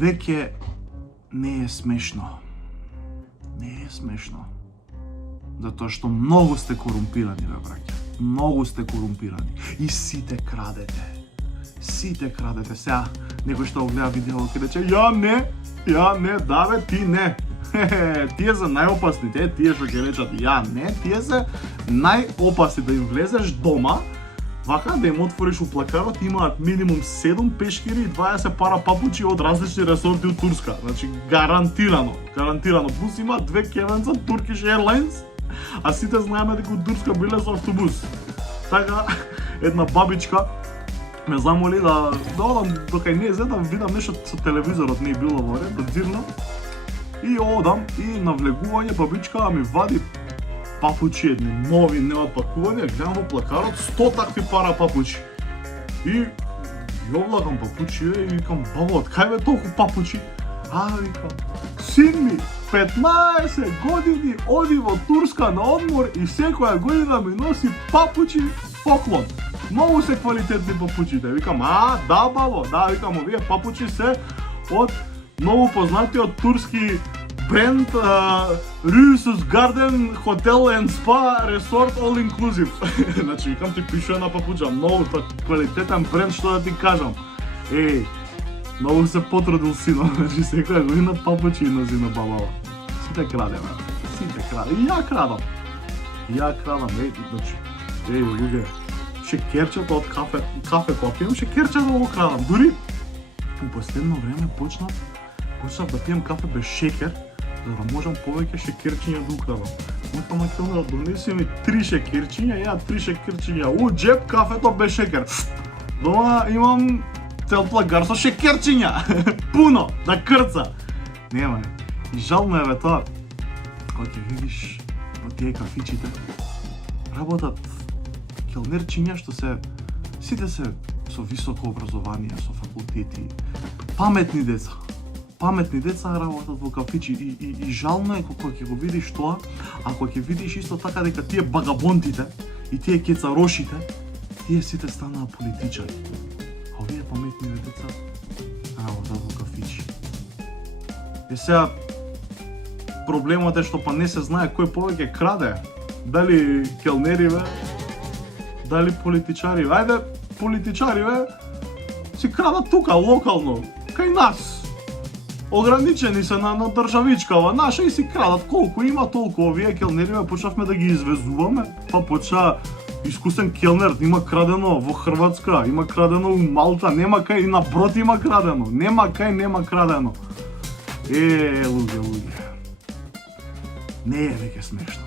веќе не е смешно. Не е смешно. Затоа што многу сте корумпирани, бе, браќа. Многу сте корумпирани. И сите крадете. Сите крадете. Сега, некој што го гледа видео, ќе рече, ја не, да бе, ти не. Тие се најопасните, тие што ќе речат, ја не, тие се најопасни да им влезеш дома, вака да им отвориш у плакарот, имаат минимум 7 пешкири и 20 пара папучи од различни ресорти од Турска. Значи, гарантирано. Плюс има 2 кевенца Turkish Airlines, а сите знаеме дека од Турска биле со автобус. Така, една бабичка ме замоли да одам до кај незе да видам нешто со телевизорот, не било во ред, да дзирнам. И одам и на влегување бабичка ми вади папучи, едни нови, неотпакувани, гледам во плакарот 100 такви пара папучи. И ја влагам папучи и викам, баба, од кај бе толку папучи? Вика, син ми, 15 години оди во Турска на одмор и секоја година ми носи папучи поклон. Многу се квалитетни папучите. Викам, да бабо, да, викам, овие папучи се од многу познатиот турски бренд Rusus Garden Hotel and Spa Resort All Inclusive. Значи, викам ти пише на папуча, многу квалитетен бренд, што да ти кажам. Многу се потрудил сино, значи секоја година папучи носи на бабава. Сите крадеме, сите краде. И ја крадам, значи, луѓе, шекерчето од кафе попијам, шекерчето го крадам. Дури, у последно време почнав да пијам кафе без шекер, за да можам повеќе шекерчиња да украдам. Викам на келнерот, донеси ми 3 шекерчиња, ја 3 шекерчиња, у джеб кафето без шекер. Дома имам цел плагар со шекерчиња, пуно, да крца. Нема, и жално е бе тоа, кога ќе видиш во тие кафичите, работат келнерчиња што сите се со високо образование, со факултети, паметни деца работат во кафичи и жално е кога ќе го видиш тоа, а кога ќе видиш исто така дека тие багабонтите и тие кецарошите, тие сите станаа политичари. А овие паметни деца работат во кафичи. И сега проблемот е што па не се знае кој повеќе краде. Дали келнериве, дали политичари. Ајде, политичариве си крадат тука, локално, кај нас. Ограничени се на државичкава наша и си крадат колку има толку. Овие келнериве почнавме да ги извезуваме, па почна искусен келнер, има крадено во Хрватска, има крадено у Малта, нема кај, и на Брод има крадено, нема крадено. Луѓе. Не е веќе смешно.